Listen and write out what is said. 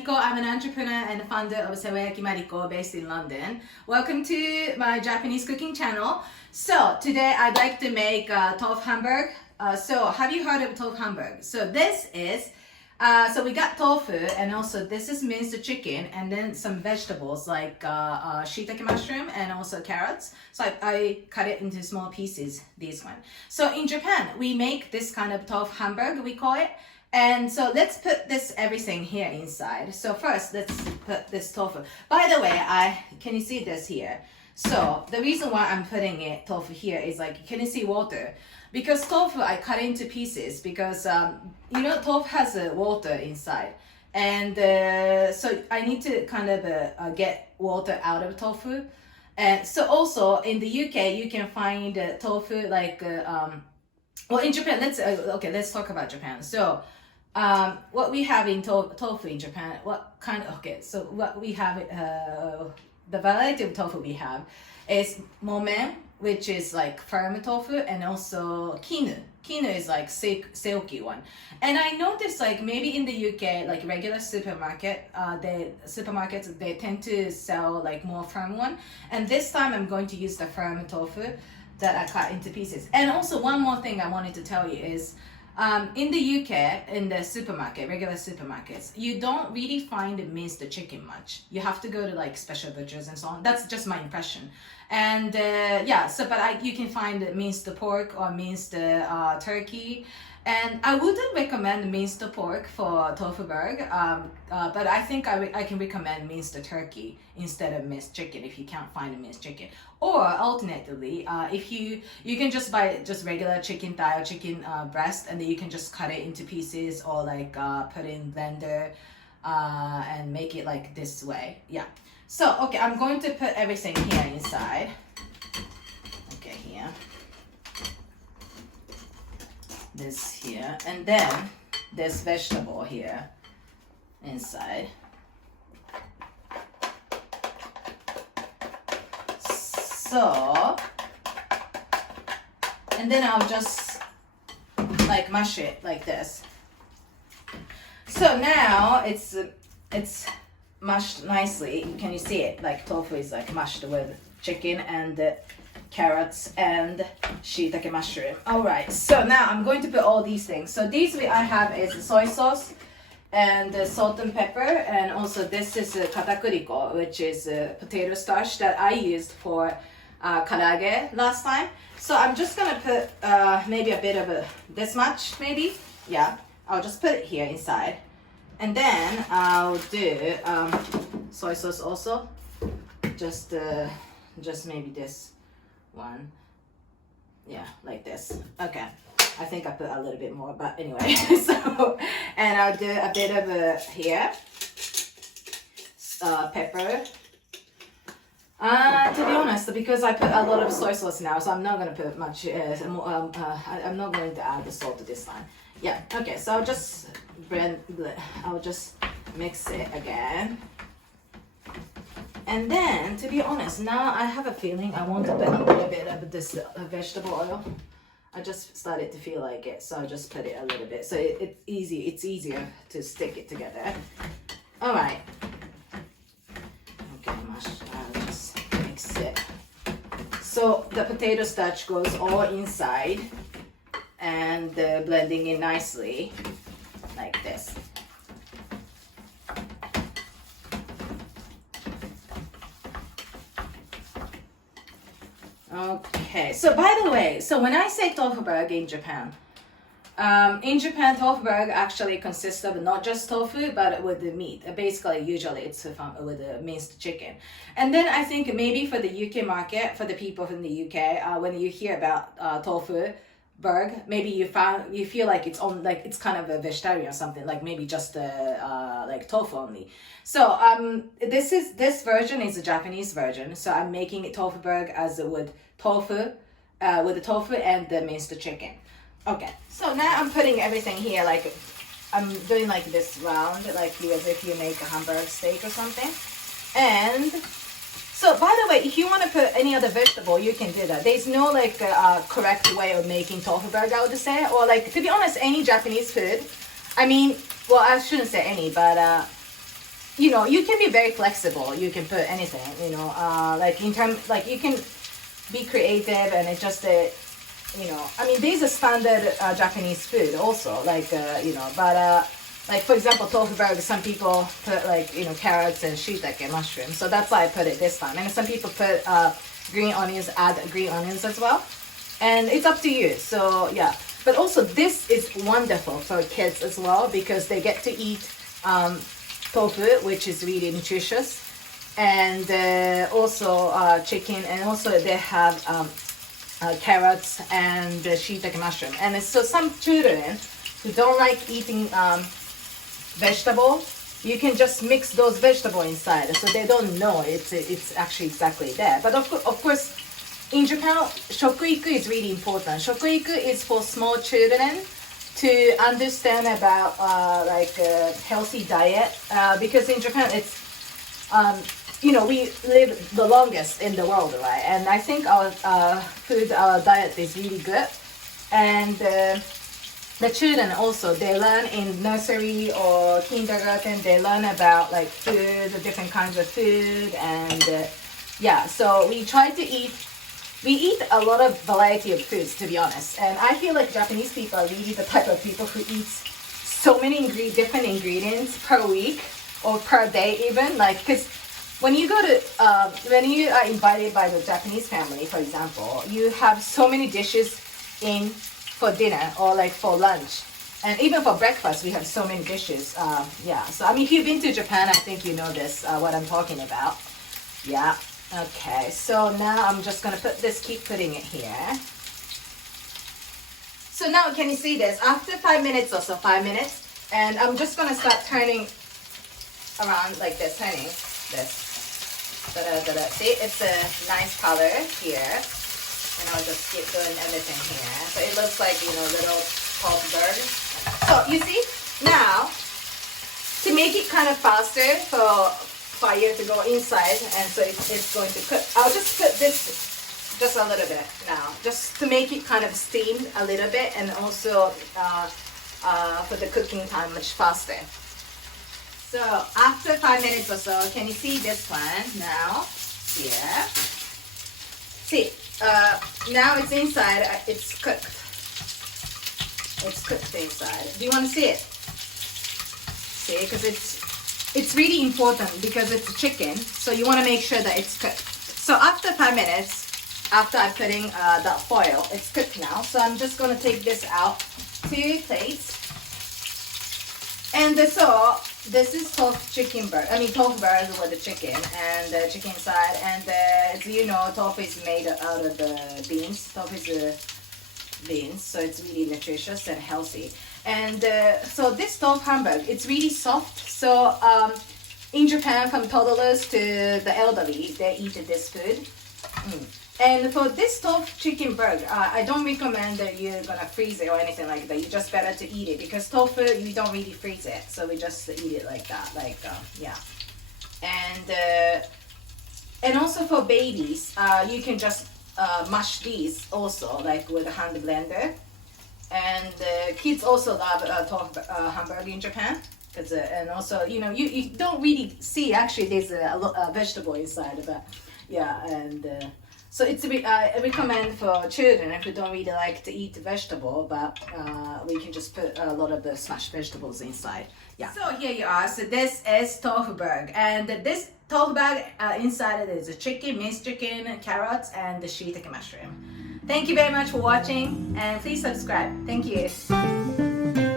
Mariko. I'm an entrepreneur and founder of Sewayaki Mariko based in London. Welcome to my Japanese cooking channel. So today I'd like to make Tofu Hamburg. So have you heard of Tofu Hamburg? So this is, so we got tofu and also this is minced chicken and then some vegetables like shiitake mushroom and also carrots. So I cut it into small pieces, this one. So in Japan, we make this kind of Tofu Hamburg, we call it. And so let's put this everything here inside. So first, let's put this tofu. By the way, can you see this here? So the reason why I'm putting it tofu here is like, can you see water? Because tofu, I cut into pieces because, you know, tofu has water inside. And so I need to kind of get water out of tofu. And so also in the UK, you can find tofu like, well, in Japan, let's talk about Japan. So what we have in tofu in Japan, so what we have, the variety of tofu we have is momen, which is like firm tofu, and also kinu. Kinu is like seoki one. And I noticed like maybe in the UK, like regular supermarkets, they tend to sell like more firm one. And this time I'm going to use the firm tofu that I cut into pieces. And also one more thing I wanted to tell you is, in the UK, in the supermarket, regular supermarkets, you don't really find minced chicken much. You have to go to like special butchers and so on. That's just my impression. And yeah, so but you can find minced pork or minced turkey. And I wouldn't recommend minced pork for tofu burg, but I think I can recommend minced turkey instead of minced chicken if you can't find a minced chicken. Or alternatively, if you can just buy just regular chicken thigh or chicken breast, and then you can just cut it into pieces or like put it in blender and make it like this way. Yeah. So okay, I'm going to put everything here inside. Okay, here. This here, and then this vegetable here inside. So, and then I'll just like mash it like this. So now it's mashed nicely. Can you see it? Like tofu is like mashed with chicken and carrots and shiitake mushroom. All right, so now I'm going to put all these things. So these I have is soy sauce and salt and pepper, and also this is katakuriko, which is potato starch that I used for karaage last time. So I'm just gonna put maybe a bit of this much, maybe. Yeah, I'll just put it here inside, and then I'll do soy sauce also. Just maybe this one. Yeah, like this. Okay, I think I put a little bit more, but anyway. So, and I'll do a bit of here pepper. To be honest, because I put a lot of soy sauce now, so I'm not gonna put much I'm not going to add the salt this time. Yeah, okay, so I'll just I'll just mix it again. And then, to be honest, now I have a feeling I want to put a little bit of this vegetable oil. I just started to feel like it, so I'll just put it a little bit. So it's easier to stick it together. All right. Okay, I'll just mix it. So the potato starch goes all inside and blending in nicely like this. Okay, so by the way, so when I say tofu burg in Japan, tofu burg actually consists of not just tofu, but with the meat. Basically, usually it's with the minced chicken. And then I think maybe for the UK market, for the people from the UK, when you hear about tofu burg, maybe you feel like it's kind of a vegetarian or something, like maybe just like tofu only. So this version is a Japanese version. So I'm making it tofu burg as with tofu, with the tofu and the minced chicken. Okay, so now I'm putting everything here, like I'm doing like this round, like as if you make a Hamburg steak or something. And so by the way, if you want to put any other vegetable, you can do that. There's no like correct way of making tofu burg, I would say, or like, to be honest, any Japanese food. I mean, well, I shouldn't say any, but you know, you can be very flexible. You can put anything, you know, like in terms, like you can be creative, and it just, you know, I mean, there's a standard Japanese food also, like, you know, but like for example, tofu burger, some people put like, you know, carrots and shiitake mushrooms. So that's why I put it this time. And some people put green onions, add green onions as well. And it's up to you. So yeah, but also this is wonderful for kids as well, because they get to eat tofu, which is really nutritious, and also chicken, and also they have carrots and shiitake mushroom. And so some children who don't like eating vegetable, you can just mix those vegetables inside, so they don't know it's actually exactly there. But of course, in Japan, shokuiku is really important. Shokuiku is for small children to understand about like a healthy diet, because in Japan it's you know, we live the longest in the world, right? And I think our food, our diet is really good. And the children also, they learn in nursery or kindergarten, they learn about like food, different kinds of food, and yeah, so we try to eat, we eat a lot of variety of foods, to be honest. And I feel like Japanese people are really the type of people who eat so many different ingredients per week or per day even, like, because when you go to, when you are invited by the Japanese family, for example, you have so many dishes in for dinner or like for lunch. And even for breakfast, we have so many dishes. Yeah, so I mean, if you've been to Japan, I think you know this, what I'm talking about. Yeah, okay. So now I'm just gonna put this, keep putting it here. So now, can you see this? After 5 minutes or so, 5 minutes, and I'm just gonna start turning around like this, turning this. Da-da-da-da. See, it's a nice color here, and I'll just keep doing everything here. So it looks like, you know, little pork burger. So you see, now to make it kind of faster for fire to go inside, and so it's going to cook. I'll just put this just a little bit now, just to make it kind of steamed a little bit, and also for the cooking time much faster. So after 5 minutes or so, can you see this one now? Here. See, now it's inside. It's cooked. It's cooked inside. Do you want to see it? See, because it's really important because it's chicken. So you want to make sure that it's cooked. So after 5 minutes, after I'm putting that foil, it's cooked now. So I'm just going to take this out to plates. And so this is tofu chicken burger. I mean, tofu burger with the chicken and the chicken inside. And as you know, tofu is made out of the beans. Tofu is beans, so it's really nutritious and healthy. And so this tofu hamburg, it's really soft. So in Japan, from toddlers to the elderly, they eat this food. And for this tofu chicken burger, I don't recommend that you're gonna freeze it or anything like that. You just better to eat it, because tofu, you don't really freeze it. So we just eat it like that, like, yeah. And also for babies, you can just mash these also, like with a hand blender. And kids also love tofu hamburger in Japan. And also, you know, you don't really see, actually there's a vegetable inside, but yeah, and so it's I recommend for children if you don't really like to eat vegetable, but we can just put a lot of the smashed vegetables inside. Yeah. So here you are. So this is tofu burg, and this tofu burg inside it is a chicken, minced chicken, carrots, and the shiitake mushroom. Thank you very much for watching, and please subscribe. Thank you.